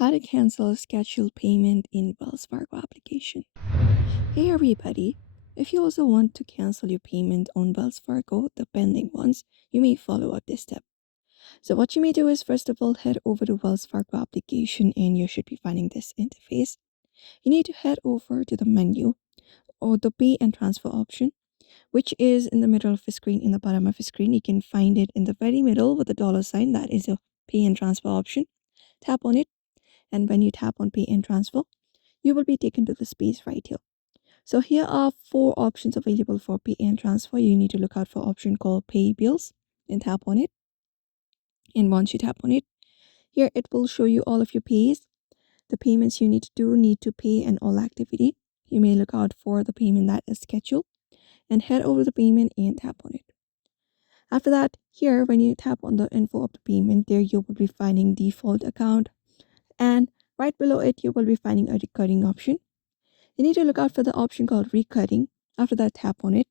How to cancel a scheduled payment in Wells Fargo application. Hey everybody, if you also want to cancel your payment on Wells Fargo, the pending ones, you may follow up this step. So what you may do is first of all head over to Wells Fargo application and you should be finding this interface. You need to head over to the menu or the pay and transfer option, which is in the middle of the screen. In the bottom of the screen, you can find it in the very middle with the dollar sign. That is a pay and transfer option. Tap on it, and when you tap on pay and transfer, you will be taken to the space right here. So here are four options available for pay and transfer. You need to look out for option called pay bills and tap on it. And once you tap on it, here it will show you all of your pays, the payments you need to do, need to pay, and all activity. You may look out for the payment that is scheduled and head over the payment and tap on it. After that, here when you tap on the info of the payment, there you will be finding default account, and right below it you will be finding a recurring option. You need to look out for the option called recurring. After that, tap on it.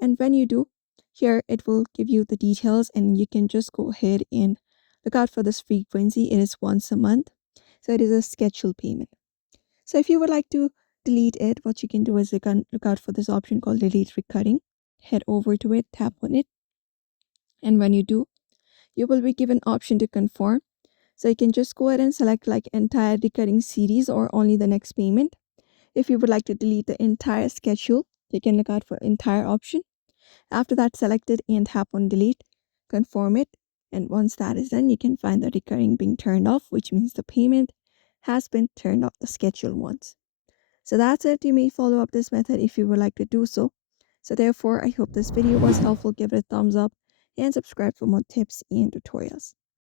And when you do, here it will give you the details and you can just go ahead and look out for this frequency. It is once a month. So it is a scheduled payment. So if you would like to delete it, what you can do is you can look out for this option called delete recurring. Head over to it, tap on it. And when you do, you will be given option to confirm. So you can just go ahead and select like entire recurring series or only the next payment. If you would like to delete the entire schedule, you can look out for entire option. After that, select it and tap on delete, confirm it. And once that is done, you can find the recurring being turned off, which means the payment has been turned off, the scheduled ones. So that's it. You may follow up this method if you would like to do so. So therefore, I hope this video was helpful. Give it a thumbs up and subscribe for more tips and tutorials.